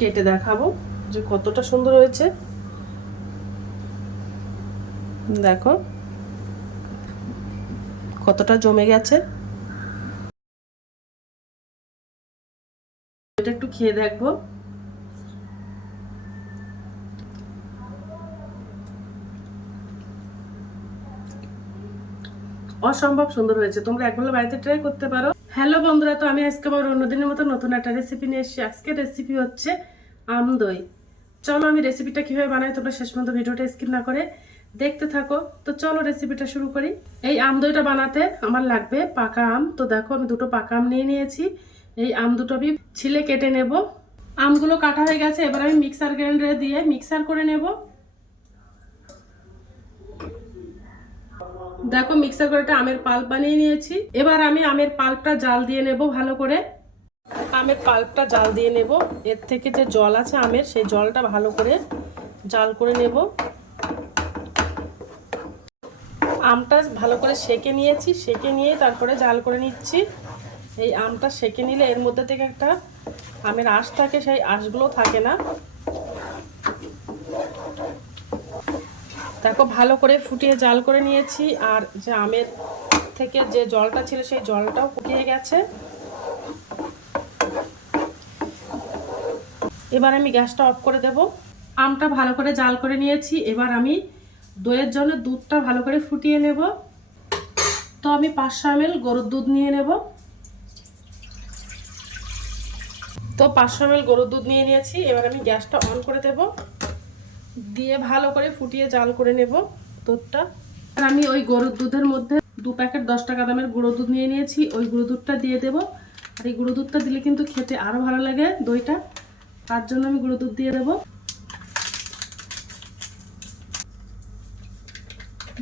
কেটে দেখাবো যে কতটা সুন্দর হয়েছে। দেখো, কতটা জমে গেছে। এটা একটু খেয়ে দেখব। অসম্ভব সুন্দর হয়েছে। তোমরা একবার বাড়িতে ট্রাই করতে পারো। হ্যালো বন্ধুরা, তো আমি আজকে আবার অন্যদিনের মতো নতুন একটা রেসিপি নিয়ে এসেছি। আজকের রেসিপি হচ্ছে আম দই। চলো আমি রেসিপিটা কীভাবে বানাই তোমরা শেষ পর্যন্ত ভিডিওটা স্কিপ না করে দেখতে থাকো। তো চলো রেসিপিটা শুরু করি। এই আম দইটা বানাতে আমার লাগবে পাকা আম। তো দেখো, আমি দুটো পাকা আম নিয়ে নিয়েছি। এই আম দুটো আমি ছিলে কেটে নেব। আমগুলো কাটা হয়ে গেছে, এবার আমি মিক্সার গ্রাইন্ডারে দিয়ে মিক্সার করে নেব। দেখো মিক্সার করে আমের পাল্প বানিয়ে নিয়েছি। এবার আমি আমের পাল্পটা জাল দিয়ে নেব ভালো করে। আমের পাল্পটা জাল দিয়ে নেব। এর থেকে যে জল আছে আমের, সেই জলটা ভালো করে জাল করে নেব। আমটা ভালো করে সেকে নিয়েছি, সেকে নিয়ে তারপরে জাল করে নিচ্ছি। এই আমটা সেকে নিলে এর মধ্যে থেকে একটা আমের আঁশ থাকে, সেই আঁশগুলো থাকে না। দেখো, ভালো করে ফুটিয়ে জাল করে নিয়েছি, আর যে আমের থেকে যে জলটা ছিল সেই জলটাও ফুটিয়ে গেছে। এবার আমি গ্যাসটা অফ করে দেব। আমটা ভালো করে জাল করে নিয়েছি, এবার আমি দইয়ের জন্য দুধটা ভালো করে ফুটিয়ে নেব। তো আমি পাঁচশো এম গরুর দুধ নিয়ে নেব। তো পাঁচশো এম গরুর দুধ নিয়ে নিয়েছি, এবার আমি গ্যাসটা অন করে দেবো। দিয়ে ভালো করে ফুটিয়ে জাল করে নেব দুধটা। আর আমি ওই গরুর দুধের মধ্যে দু প্যাকেট দশ টাকা দামের গুঁড়ো দুধ নিয়ে নিয়েছি, ওই গুঁড়ো দুধটা দিয়ে দেব। আর এই গুঁড়ো দুধটা দিলে কিন্তু খেতে আরও ভালো লাগে দইটা। তার জন্য আমি গুঁড়ো দুধ দিয়ে দেব।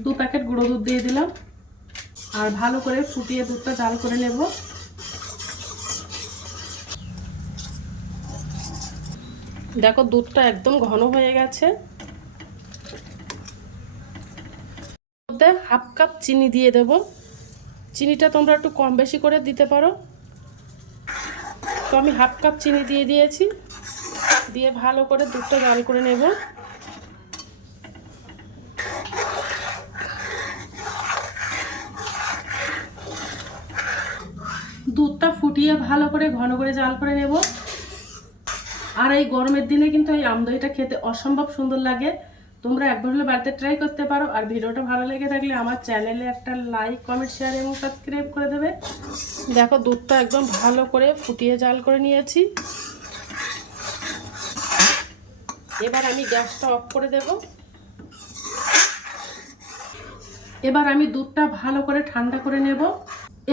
দু প্যাকেট গুঁড়ো দুধ দিয়ে দিলাম। আর ভালো করে ফুটিয়ে দুধটা জাল করে নেব। দেখো দুধটা একদম ঘন হয়ে গেছে। মধ্যে হাফ কাপ চিনি দিয়ে দেব। চিনিটা তোমরা একটু কম বেশি করে দিতে পারো। তো আমি হাফ কাপ চিনি দিয়ে দিয়েছি। দিয়ে ভালো করে দুধটা জাল করে নেব। দুধটা ফুটিয়ে ভালো করে ঘন করে জাল করে নেব। আর এই গরমের দিনে কিন্তু এই আমদইটা খেতে অসম্ভব সুন্দর লাগে। তোমরা একবার হলে বাড়িতে ট্রাই করতে পারো। আর ভিডিওটা ভালো লেগে থাকলে আমার চ্যানেলে একটা লাইক কমেন্ট শেয়ার এবং সাবস্ক্রাইব করে দেবে। দেখো, দুধটা একদম ভালো করে ফুটিয়ে জাল করে নিয়েছি। এবার আমি গ্যাসটা অফ করে দেব। এবার আমি দুধটা ভালো করে ঠান্ডা করে নেব।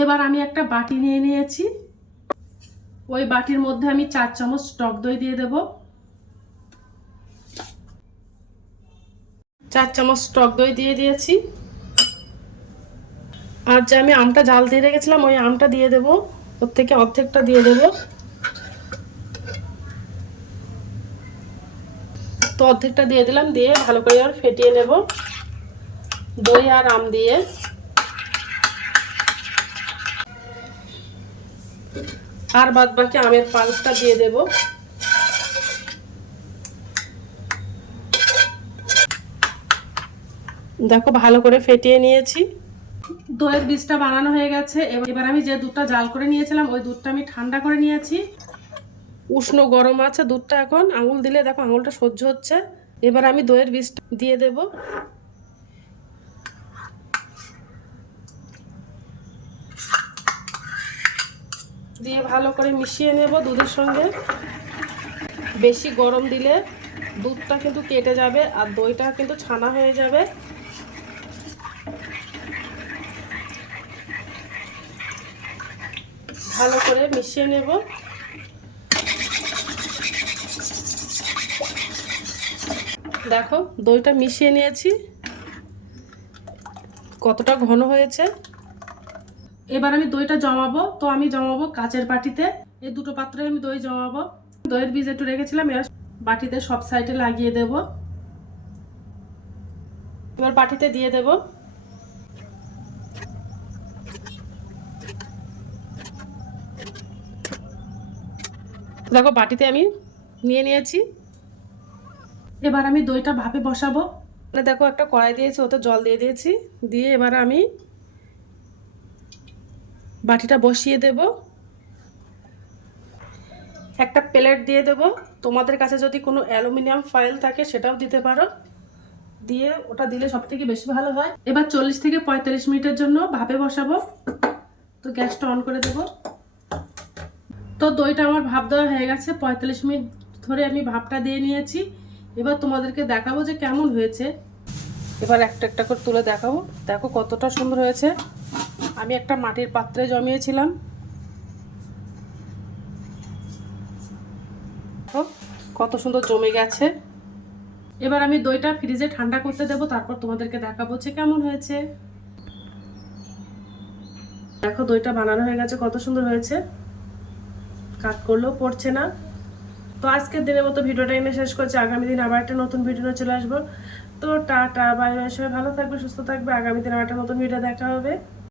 এবার আমি একটা বাটি নিয়ে নিয়েছি। ওই বাটির মধ্যে আমি চার চামচ টক দই দিয়ে দেব। চার চামচ টক দই দিয়ে দিয়েছি। আর যে আমি আমটা জাল দিয়ে রেখেছিলাম, ওই আমটা দিয়ে দেব। ওর থেকে অর্ধেকটা দিয়ে দেব। তো অর্ধেকটা দিয়ে দিলাম, দিয়ে ভালো করে আর ফেটিয়ে নেব। দই আর আম দিয়ে। আর বাদ বাকি আমের পাল্পটা দিয়ে দেব। দেখো ভালো করে ফেটিয়ে নিয়েছি। দইয়ের বীজটা বানানো হয়ে গেছে। এবার আমি যে দুধটা জাল করে নিয়েছিলাম ওই দুধটা আমি ঠান্ডা করে নিয়েছি। উষ্ণ গরম আছে দুধটা এখন। আঙুল দিলে দেখো আঙুলটা সহ্য হচ্ছে। এবার আমি দইয়ের বীজটা দিয়ে দেব। দিয়ে ভালো করে মিশিয়ে নেব দুধের সঙ্গে। বেশি গরম দিলে দুধটা কিন্তু কেটে যাবে আর দইটা কিন্তু ছানা হয়ে যাবে। ভালো করে মিশিয়ে নেব। দেখো, দইটা মিশিয়ে নিয়েছি। কতটা ঘন হয়েছে। এবার আমি দইটা জমাবো। তো আমি জমাবো কাচের বাটিতে। এই দুটো পাত্রে আমি দই জমাবো। দইয়ের বীজ একটু রেখেছিলাম, এবার বাটিতে সব সাইডে লাগিয়ে দেব। এবার বাটিতে দিয়ে দেব। দেখো বাটিতে আমি নিয়ে নিয়েছি। এবার আমি দইটা ভাপে বসাবো। দেখো একটা কড়াই দিয়েছি, ওতে জল দিয়ে দিয়েছি। দিয়ে এবার আমি বাটিটা বসিয়ে দেব। একটা প্লেট দিয়ে দেব। তোমাদের কাছে যদি কোনো অ্যালুমিনিয়াম ফয়েল থাকে সেটাও দিতে পারো। দিয়ে ওটা দিলে সব থেকে বেশি ভালো হয়। এবার চল্লিশ থেকে পঁয়তাল্লিশ মিনিটের জন্য ভাপে বসাবো। তো গ্যাসটা অন করে দেব। তো দইটা আমার ভাপ দেওয়া হয়ে গেছে, পঁয়তাল্লিশ মিনিট ধরে আমি ভাপটা দিয়ে নিয়েছি। এবার তোমাদেরকে দেখাবো যে কেমন হয়েছে। এবার একটা একটা করে তুলে দেখাবো। দেখো কতটা সুন্দর হয়েছে। আমি একটা মাটির পাত্রে জমিয়েছিলাম। কত সুন্দর জমে গেছে। এবার আমি দইটা ফ্রিজে ঠান্ডা করতে দেবো, তারপর তোমাদেরকে দেখাবো যে কেমন হয়েছে। দেখো দইটা বানানো হয়ে গেছে, কত সুন্দর হয়েছে। কাট করলেও পড়ছে না। তো আজকের দিনের মতো ভিডিওটা এনে শেষ করছি। আগামী দিন আবার একটা নতুন ভিডিও চলে আসব। তো টাটা, বাই বাই, সবাই ভালো থাকবে, সুস্থ থাকবে। আগামী দিন আবার একটা নতুন ভিডিও দেখা হবে।